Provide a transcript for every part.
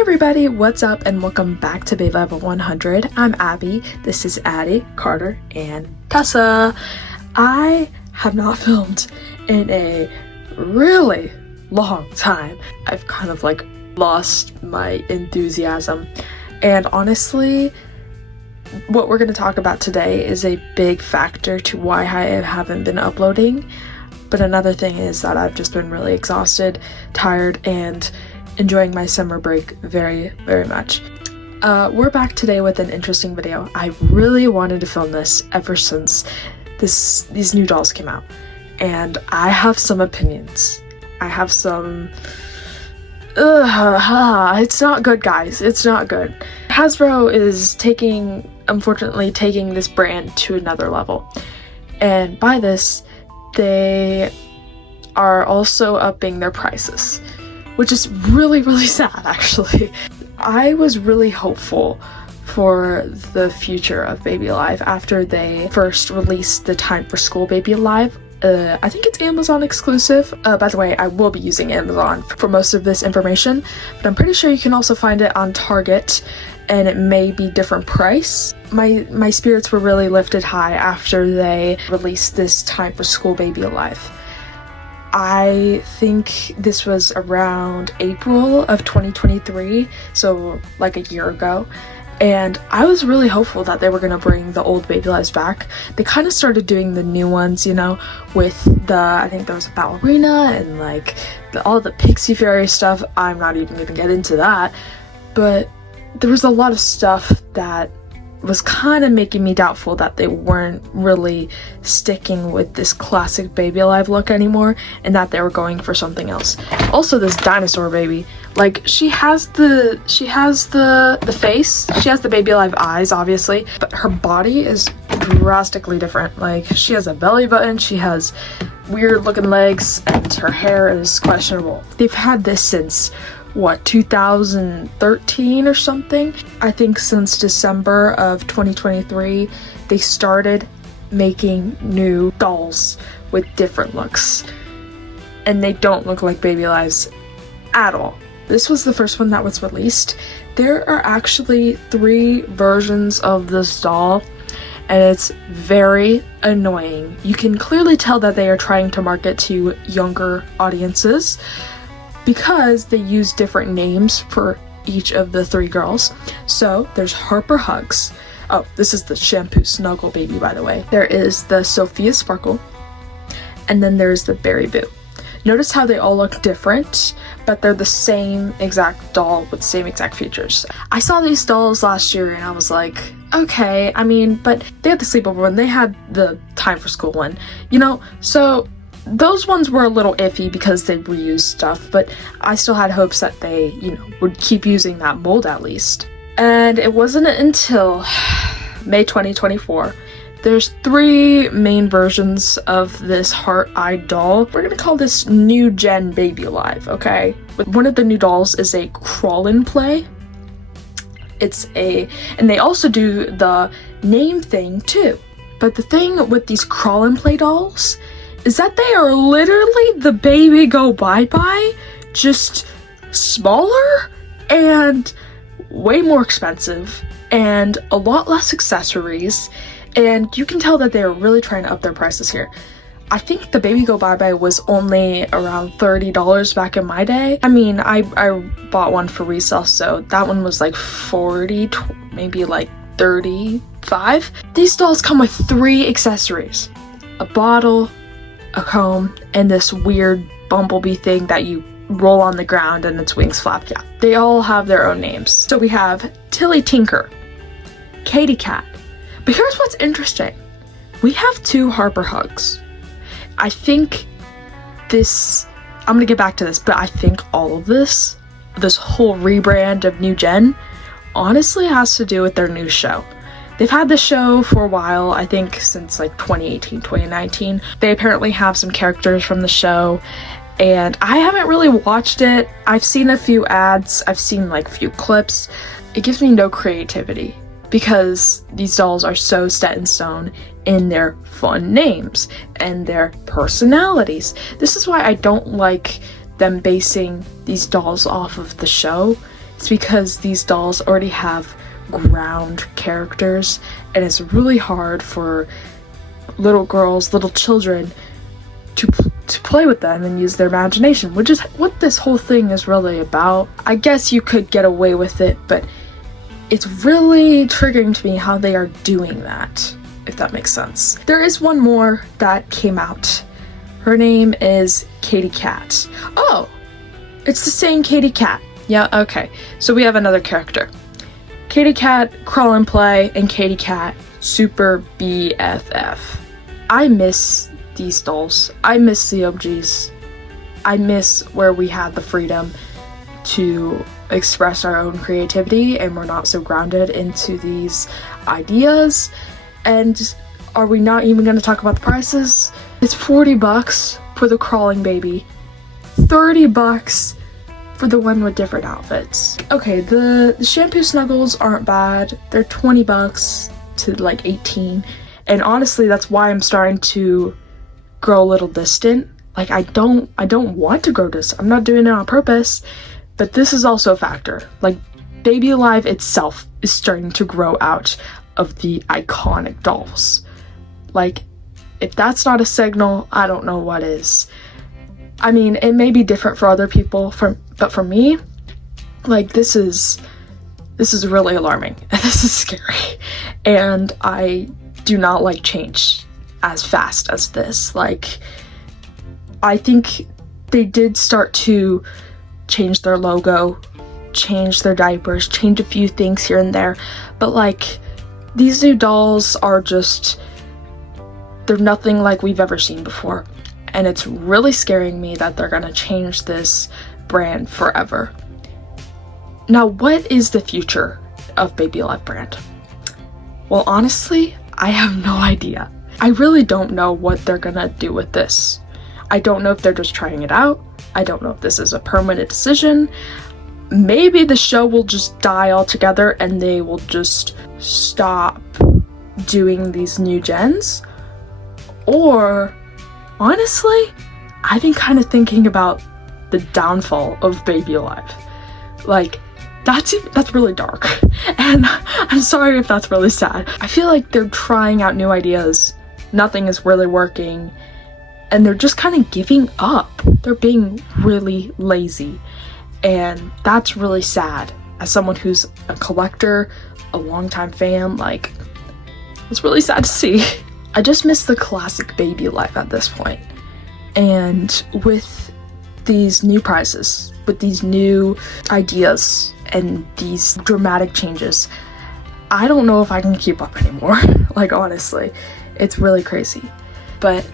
everybody, what's up and welcome back to Babe Level 100. I'm Abby, this is Addie, Carter, and Tessa. I have not filmed in a really long time. I've kind of like lost my enthusiasm, and honestly, what we're going to talk about today is a big factor to why I haven't been uploading. But another thing is that I've just been really exhausted, tired, and enjoying my summer break very, very much. We're back today with an interesting video. I really wanted to film this ever since these new dolls came out, and I have some opinions. I have some... it's not good, guys. It's not good. Hasbro is unfortunately taking this brand to another level, and by this, they are also upping their prices, which is really, really sad, actually. I was really hopeful for the future of Baby Alive after they first released the Time for School Baby Alive. I think it's Amazon exclusive. By the way, I will be using Amazon for most of this information, but I'm pretty sure you can also find it on Target, and it may be different price. My spirits were really lifted high after they released this Time for School Baby Alive. I think this was around April of 2023, so like a year ago, and I was really hopeful that they were going to bring the old Baby Lives back. They kind of started doing the new ones, you know, with I think there was a ballerina and like all the Pixie Fairy stuff. I'm not even going to get into that, but there was a lot of stuff that was kind of making me doubtful that they weren't really sticking with this classic Baby Alive look anymore, and that they were going for something else. Also, this dinosaur baby, like, she has the face, she has the Baby Alive eyes, obviously, but her body is drastically different. Like, she has a belly button, she has weird looking legs, and her hair is questionable. They've had this since 2013 or something. I think since December of 2023 they started making new dolls with different looks, and they don't look like Baby Lives at all. This was the first one that was released. There are actually 3 versions of this doll, and it's very annoying. You can clearly tell that they are trying to market to younger audiences, because they use different names for each of the 3 girls. So there's Harper Hugs. Oh, this is the Shampoo Snuggle Baby, by the way. There is the Sophia Sparkle, and then there's the Berry Boo. Notice how they all look different, but they're the same exact doll with the same exact features. I saw these dolls last year and I was like, okay, I mean, but they had the sleepover one, they had the Time for School one, you know, so those ones were a little iffy because they reused stuff, but I still had hopes that they, you know, would keep using that mold at least. And it wasn't until May 2024. There's 3 main versions of this heart-eyed doll. We're gonna call this New Gen Baby Alive, okay? One of the new dolls is a crawl and play. And they also do the name thing too. But the thing with these crawl and play dolls is that they are literally the Baby Go Bye-Bye, just smaller and way more expensive and a lot less accessories, and you can tell that they're really trying to up their prices here. I think the Baby Go Bye-Bye was only around $30 back in my day. I mean, I bought one for resale, so that one was like 40, maybe like 35. These dolls come with 3 accessories: a bottle, a comb, and this weird bumblebee thing that you roll on the ground and its wings flap. Yeah, they all have their own names. So we have Tilly Tinker, Katy Cat. But here's what's interesting. We have 2 Harper Hugs. I think I'm gonna get back to this, but I think all of this whole rebrand of New Gen honestly has to do with their new show. They've had this show for a while, I think since like 2018, 2019. They apparently have some characters from the show, and I haven't really watched it. I've seen a few ads, I've seen like a few clips. It gives me no creativity because these dolls are so set in stone in their fun names and their personalities. This is why I don't like them basing these dolls off of the show. It's because these dolls already have ground characters, and it's really hard for little girls, little children to play with them and use their imagination, which is what this whole thing is really about. I guess you could get away with it, but it's really triggering to me how they are doing that, if that makes sense. There is one more that came out. Her name is Katy Cat. Oh, it's the same Katy Cat. Yeah, okay. So we have another character. Katy Cat, Crawl and Play, and Katy Cat, Super BFF. I miss these dolls. I miss the OGs. I miss where we had the freedom to express our own creativity and we're not so grounded into these ideas. And are we not even going to talk about the prices? It's $40 for the crawling baby, $30 for the one with different outfits. Okay, the shampoo snuggles aren't bad. They're $20 to like 18, and honestly that's why I'm starting to grow a little distant. Like I don't want to grow distant. I'm not doing it on purpose, but this is also a factor. Like Baby Alive itself is starting to grow out of the iconic dolls. Like if that's not a signal, I don't know what is. I mean, it may be different for other people, but for me, like this is really alarming. This is scary, and I do not like change as fast as this. Like I think they did start to change their logo, change their diapers, change a few things here and there, but like these new dolls are just, they're nothing like we've ever seen before. And it's really scaring me that they're gonna change this brand forever. Now, what is the future of Baby Alive brand? Well, honestly, I have no idea. I really don't know what they're gonna do with this. I don't know if they're just trying it out. I don't know if this is a permanent decision. Maybe the show will just die altogether and they will just stop doing these new gens. Or honestly, I've been kind of thinking about the downfall of Baby Alive. Like, that's really dark. And I'm sorry if that's really sad. I feel like they're trying out new ideas. Nothing is really working. And they're just kind of giving up. They're being really lazy. And that's really sad. As someone who's a collector, a longtime fan, like, it's really sad to see. I just miss the classic Baby Alive at this point. And with these new prizes, with these new ideas and these dramatic changes, I don't know if I can keep up anymore. Like honestly, it's really crazy. But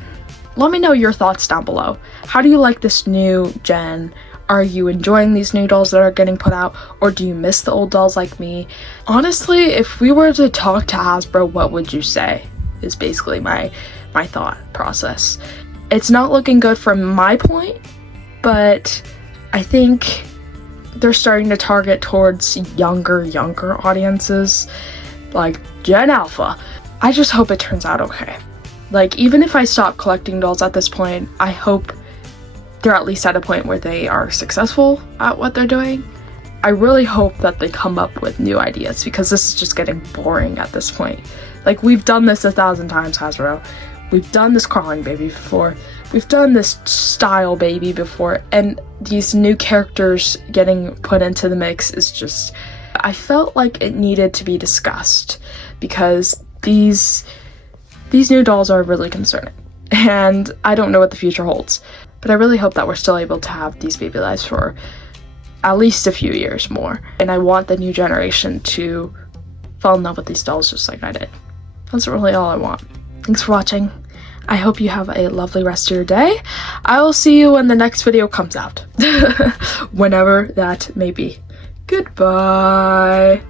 let me know your thoughts down below. How do you like this new gen? Are you enjoying these new dolls that are getting put out, or do you miss the old dolls like me? Honestly, if we were to talk to Hasbro, what would you say? Is basically my thought process. It's not looking good from my point, but I think they're starting to target towards younger audiences, like Gen Alpha. I just hope it turns out okay. Like, even if I stop collecting dolls at this point, I hope they're at least at a point where they are successful at what they're doing. I really hope that they come up with new ideas, because this is just getting boring at this point. Like, we've done this 1,000 times, Hasbro. We've done this crawling baby before. We've done this style baby before. And these new characters getting put into the mix is just... I felt like it needed to be discussed, because these new dolls are really concerning. And I don't know what the future holds. But I really hope that we're still able to have these Baby Lives for at least a few years more. And I want the new generation to fall in love with these dolls just like I did. That's really all I want. Thanks for watching. I hope you have a lovely rest of your day. I will see you when the next video comes out. Whenever that may be. Goodbye.